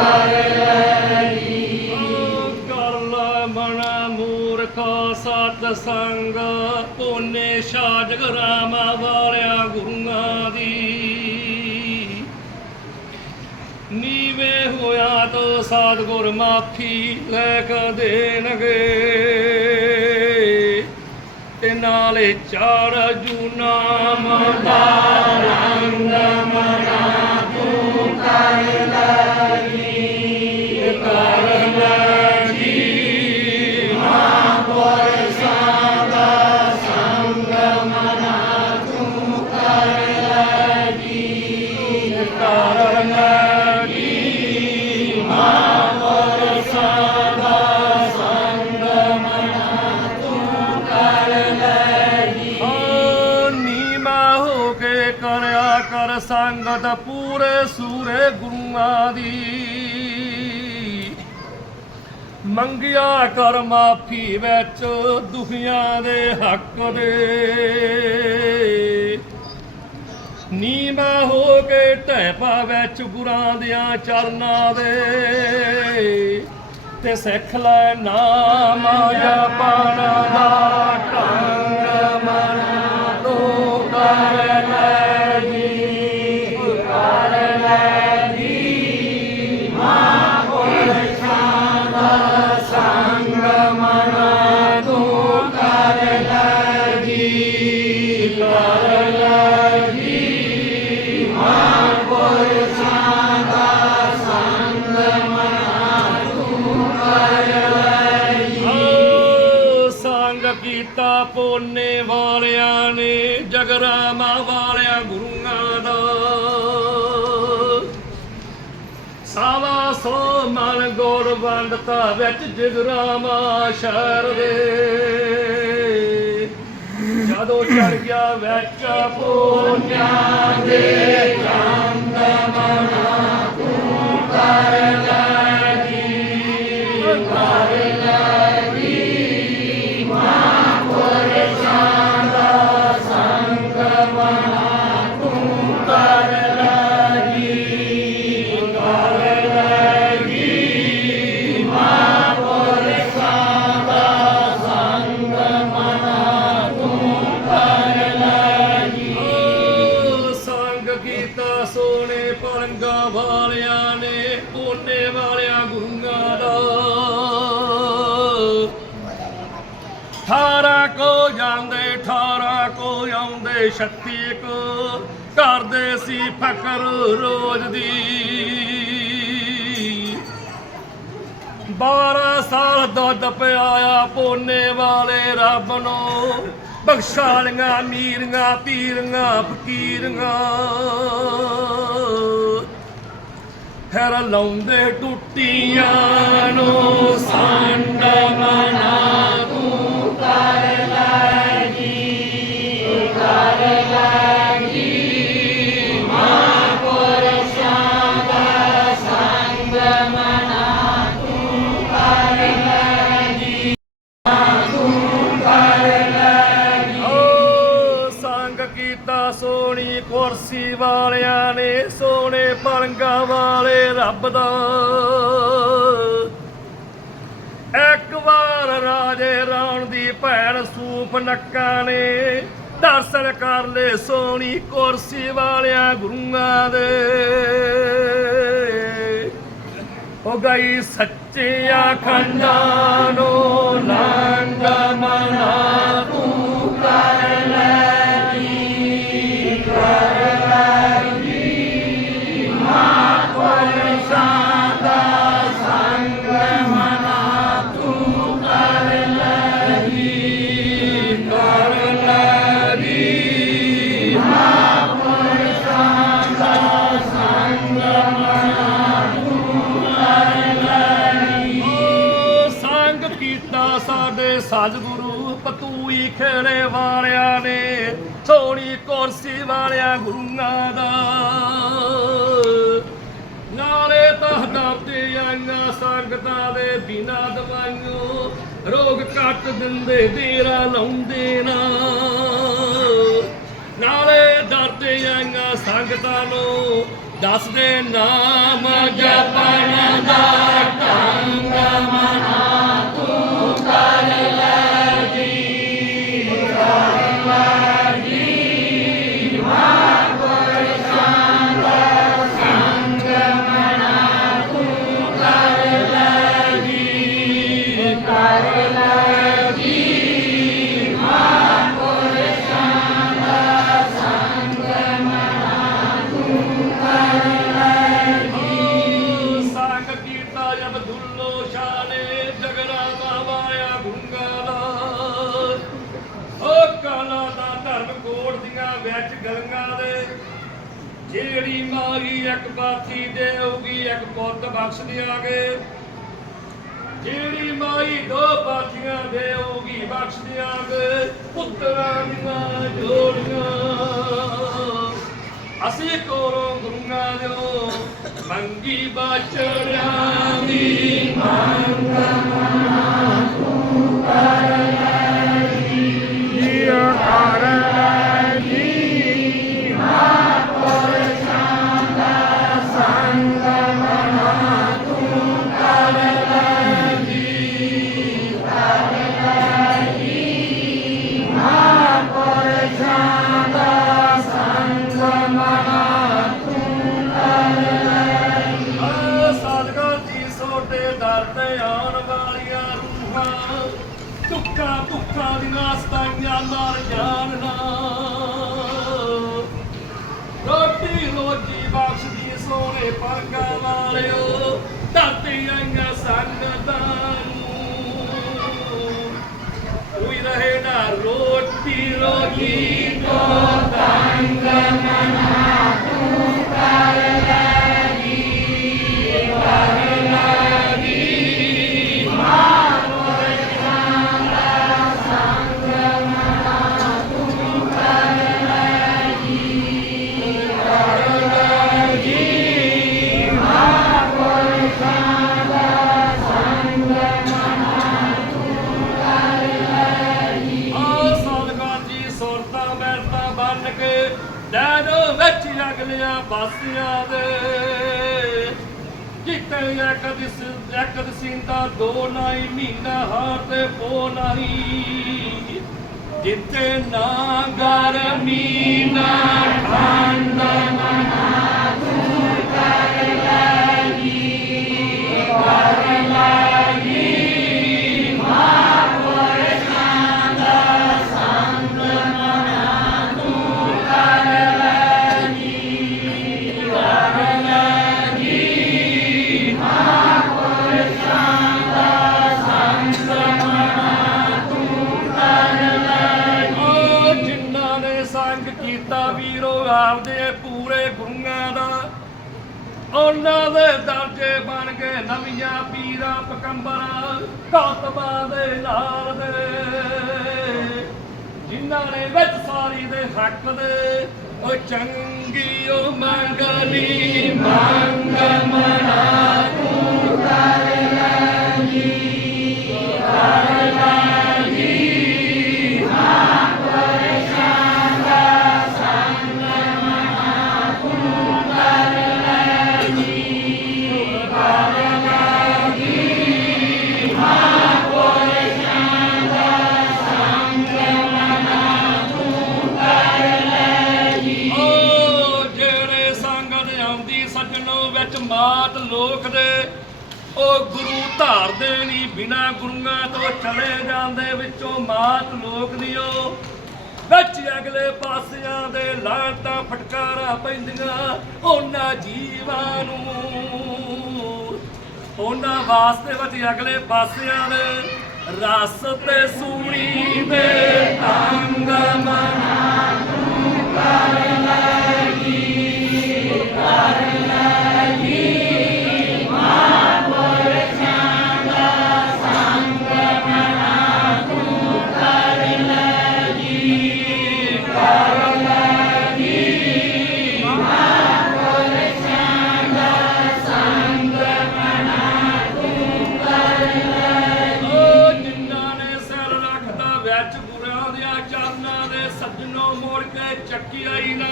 ਕਰ ਲੈਣੀ ਕਰ ਮਨ ਮੂਰਖਾ ਸਤ ਸੰਗ, ਪੋਨੇ ਸਾਜਗ ਰਾਮਾ ਵਾਲਿਆ ਗੁਰੂਆਂ ਦੀ। ਨੀਵੇ ਹੋਇਆ ਤੋ ਸਤਿਗੁਰ ਮਾਫੀ ਲੈ ਕੇ ਦੇਣਗੇ। ਤੇ ਨਾਲੇ ਚਾਰ ਜੂਨਾ ਨਾਮ ਰੰਗ ਮਨਾ ਤੂੰ ਕਰ ਲਈ ਸੂਰੇ ਗੁਰੂਆਂ ਦੀ। ਮੰਗਿਆ ਕਰ ਮਾਫੀ ਵਿੱਚ ਦੁਖੀਆਂ ਦੇ ਹੱਕ ਦੇ। ਨੀਮਾ ਹੋ ਕੇ ਢੈਪਾ ਵਿੱਚ ਗੁਰਾਂ ਦਿਆਂ ਚਰਨਾਂ ਦੇ। ਤੇ ਸਿੱਖ ਲੈ ਨਾਮ ਜਪਣ ਦਾ। ਸਾਵਾ ਸੋ ਮਨ ਗੋੜ ਵੰਡਤਾ ਵਿੱਚ ਜਗਰਾਮਾ ਸ਼ਹਿਰ ਦੇ। ਜਦੋਂ ਚੜ ਗਿਆ ਵਿੱਚ ਪੋਨਿਆਂ ਦੇ ਚੰਦ ਮਨਾ ਤੂੰ ਕਰ ਲੈ ਜੀ, ਕਰ ਲੈ ਕੀਤਾ ਸੋਨੇ ਪਰੰਗਾ ਵਾਲਿਆਂ ਨੇ ਪੋਨੇ ਵਾਲਿਆਂ ਗੁਰੂਆਂ ਦਾ। ਠਾਰਾ ਕੋ ਜਾਂਦੇ ਠਾਰਾ ਕੋ ਆਉਂਦੇ, ਛੱਤੀ ਕੋ ਕਰਦੇ ਸੀ ਫਕਰ ਰੋਜ਼ ਦੀ। 12 ਸਾਲ ਦੁੱਧ ਪਿਆਇਆ ਪੋਨੇ ਵਾਲੇ ਰੱਬ ਨੂੰ ਬਖਸ਼ਾਲੀਆਂ ਮੀਰੀਆਂ ਪੀਰੀਆਂ ਫਕੀਰੀਆਂ। ਫਿਰ ਲਾਉਂਦੇ ਟੁੱਟੀਆਂ ਨੂੰ ਸੰਡ ਮਨਾ ਤੂੰ ਕਰ ਲੈ। ਨੇ ਸੋਹਣੇ ਪਲੰਗਾ ਵਾਲੇ ਰੱਬ ਦਾ। ਇੱਕ ਵਾਰ ਰਾਜੇ ਰਾਣ ਦੀ ਭੈਣ ਸੂਪ ਨੱਕਾ ਨੇ ਦਰਸ਼ਨ ਕਰ ਲੈ ਸੋਹਣੀ ਕੁਰਸੀ ਵਾਲਿਆਂ ਗੁਰੂਆਂ ਦੇ। ਹੋ ਗਈ ਸੱਚਿਆ ਖੰਡਾਂ ਨੂੰ ਵਾਲਿਆਂ ਗੁਰੂਆਂ ਦਾ ਨਾਲੇ ਤਾਂ ਤੇ ਆਈਆਂ ਸੰਗਤਾਂ ਦੇ ਬਿਨਾ ਦਵਾਈਆਂ। ਰੋਗ ਕੱਟ ਦਿੰਦੇ, ਦੇਰਾ ਲਾਉਂਦੇ ਨਾ। ਨਾਲੇ ਦਰਦੇ ਆਈਆਂ ਸੰਗਤਾਂ ਨੂੰ ਦੱਸਦੇ ਨਾਮ ਜਪਣ ਦਾ ਢੰਗ ਮਨਾ। ਜਿਹੜੀ ਇੱਕ ਪਾਥੀ ਦੇਊਗੀ ਇੱਕ ਪੁੱਤ ਬਖਸ਼ ਦਿਆਂਗੇ ਜਿਹੜੀ ਮਾਈ ਦੋ ਪਾਥੀਆਂ ਦੇਊਗੀ ਬਖਸ਼ ਦਿਆਂਗੇ ਪੁੱਤਰਾਂ ਦੀਆਂ ਜੋੜੀਆਂ। ਅਸੀਂ ਕੋਰੋਂ ਗੁਰੂਆਂ ਦਿਓ, ਮੰਗੀ ਬਾਚੜਿਆਂ ਦੀ ਮੰਗ। ਜੀਉ ਦੁੱਖਾਂ ਭੁੱਖਾਂ ਦੀਆਂ ਸਤਾਈਆਂ ਮਰ ਰੋਟੀ ਰੋਜੀ ਬਖਸ਼ਦੀ ਸੋਹਣੇ ਪਰਗਾ ਵਾਲਿਓ ਧਰਤੀ ਆਈਆਂ ਸੰਗਤਾਂ ਨੂੰ। ਕੋਈ ਰਹੇ ਨਾ ਰੋਟੀ ਰੋਜੀ। ਬਾਸੀਆਂ ਦੇ ਕਿਤੇ ਇੱਕ ਦਿਸ ਇੱਕ ਦਸਿੰਦਾ ਦੋ ਨਾਈ, ਮਹੀਨਾ ਹਾਰ ਤੇ ਪੋ ਨਹੀਂ ਜਿੱਤੇ ਨਾ ਗਰਮੀ ਨਾ ਠੰਡ ਮਨਾ ਤੂੰ ਕਰ ਲੈ ਕਰ ਲੈ ਸੰਗ ਕੀਤਾ ਵੀਰੋ, ਆਪਦੇ ਪੂਰੇ ਗੁਰੂਆਂ ਦਾ। ਉਹਨਾਂ ਦੇ ਦਰਜੇ ਬਣ ਗਏ ਨਵੀਆਂ ਪੀਰਾਂ ਪਕੰਬਰਾਂ ਕਾਤਬਾਂ ਦੇ ਨਾਲ ਦੇ। ਜਿਨ੍ਹਾਂ ਨੇ ਵਿੱਚ ਸਾਰੀ ਦੇ ਹੱਕ ਦੇ, ਉਹ ਚੰਗੀ ਉਹ ਮੰਗਲੀ ਮੰਗ ਧਾਰਦੇ ਨਹੀਂ ਬਿਨਾ ਗੁਰੂਆਂ ਤੋਂ ਚਲੇ ਜਾਂਦੇ ਵਿੱਚੋਂ ਮਾਤ ਲੋਕ ਦਿਓ ਵਿੱਚ ਅਗਲੇ ਪਾਸਿਆਂ ਦੇ ਲਾਟਾਂ ਫਟਕਾਰਾਂ ਪੈਂਦੀਆਂ ਉਹਨਾਂ ਜੀਵਾਂ ਨੂੰ। ਉਹਨਾਂ ਵਾਸਤੇ ਵਿੱਚ ਅਗਲੇ ਪਾਸਿਆਂ ਦੇ ਰਸ ਤੇ ਸੂਣੀ ਦੇ ਤੰਗ ਮਨਾ ਤੂੰ ਕਰ ਲੈ ਕਰ ਗੁਰਾਂ ਦਿਆਂ ਚਰਨਾਂ ਦੇ ਸੱਜਣੋਂ ਮੋੜ ਕੇ ਚੱਕੀ ਆਈ ਨਾ,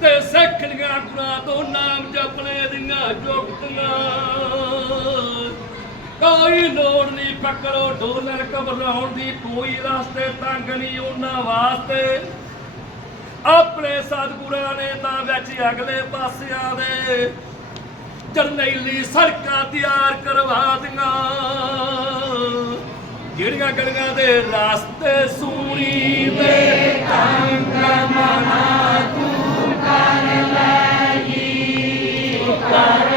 ਤੇ ਸਿੱਖ ਲੀਆਂ ਗੁਰਾਂ ਤੋਂ ਨਾਮ ਜਪਣੇ ਦੀਆਂ ਜੁਗਤੀਆਂ। ਕੋਈ ਲੋੜ ਨਹੀਂ ਪਕੜੋ ਡੋਲਰ ਘਬਰਾਉਣ ਦੀ ਕੋਈ ਰਸਤੇ, ਤੰਗ ਨਹੀਂ ਉਹਨਾਂ ਵਾਸਤੇ। ਆਪਣੇ ਸਤਿਗੁਰਾਂ ਨੇ ਤਾਂ ਵਿੱਚ ਅਗਲੇ ਪਾਸਿਆਂ ਦੇ ਜਰਨੈਲੀ ਸੜਕਾਂ ਤਿਆਰ ਕਰਵਾ ਦੀਆਂ ਜਿਹੜੀਆਂ ਗਲੀਆਂ ਦੇ ਰਾਸਤੇ ਸੂਣੀ ਵੇ ਤੰਗ ਮਨਾ ਤੂੰ ਕਰ ਲਈ ਉਤਰ।